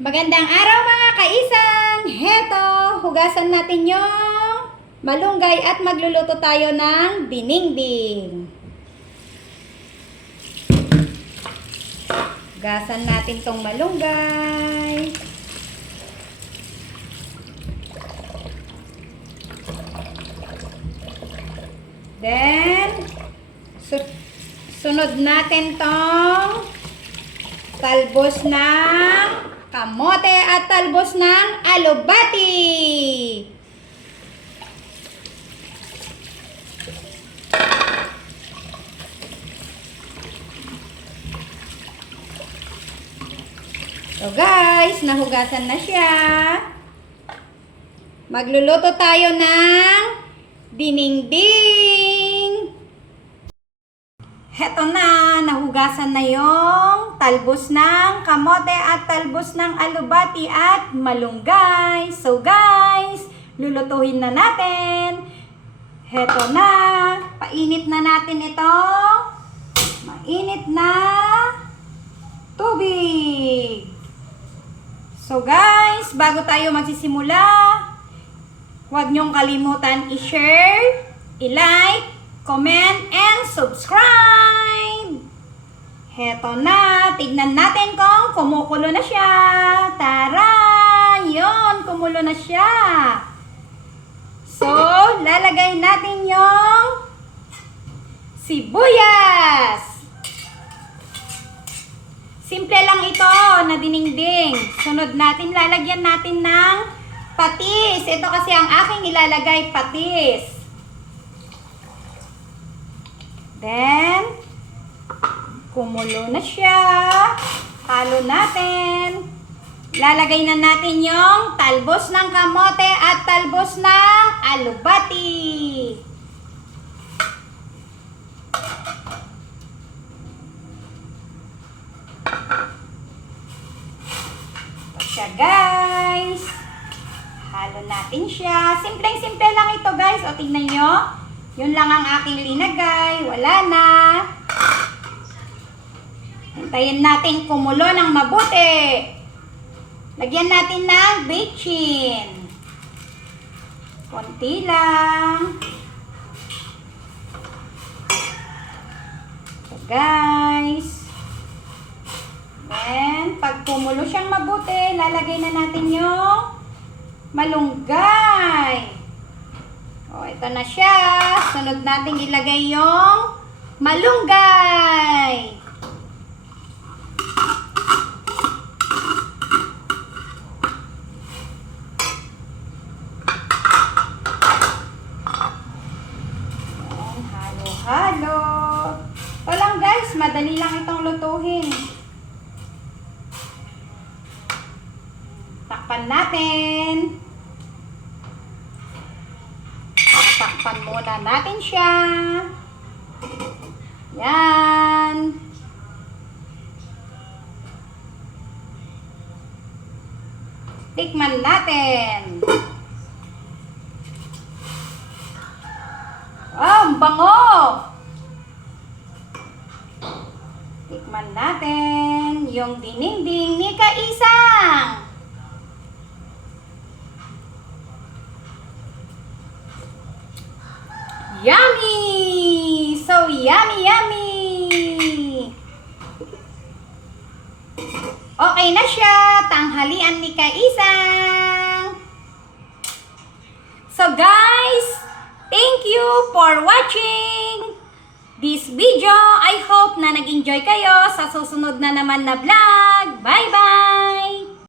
Magandang araw mga kaisang! Heto, hugasan natin yung malunggay at magluluto tayo ng dinengdeng. Hugasan natin tong malunggay. Then, sunod natin tong talbos ng kamote at talbos ng alubati. So guys, nahugasan na siya. Magluluto tayo ng dinengdeng. Heto na, nahugasan na yung talbos ng kamote at talbos ng alubati at malunggay. So guys, lulutuhin na natin. Heto na, painit na natin ito. Mainit na tubig. So guys, bago tayo magsisimula, huwag niyong kalimutan i-share, i-like, comment, and subscribe! Heto na, tignan natin kung kumukulo na siya. Tara! Yun, kumulo na siya. So, lalagay natin yung sibuyas. Simple lang ito na dinengdeng. Sunod natin, lalagyan natin ng patis. Ito kasi ang aking ilalagay, patis. Then, kumulo na siya. Halo natin. Lalagay na natin yung talbos ng kamote at talbos ng alubati. Ito siya guys. Halo natin siya. Simpleng-simple lang ito guys. O tingnan nyo. Yun lang ang aking linagay. Wala na. Hintayin natin kumulo ng mabuti. Lagyan natin ng bechin. Konti lang. So guys. Then, pag kumulo siyang mabuti, lalagay na natin yung malunggay. O, ito na siya. Sunod natin ilagay yung malunggay. Ayan, halo-halo. Ito lang guys, madali lang itong lutuhin. Takpan natin. Takpan muna natin siya. Yan. Tikman natin. Oh, ang bango! Tikman natin yung dinengdeng ni Kaisang. Yummy! So yummy, yummy! Okay na siya. Tanghalian ni Kaisang. So guys, thank you for watching this video. I hope na nag-enjoy kayo sa susunod na naman na vlog. Bye-bye!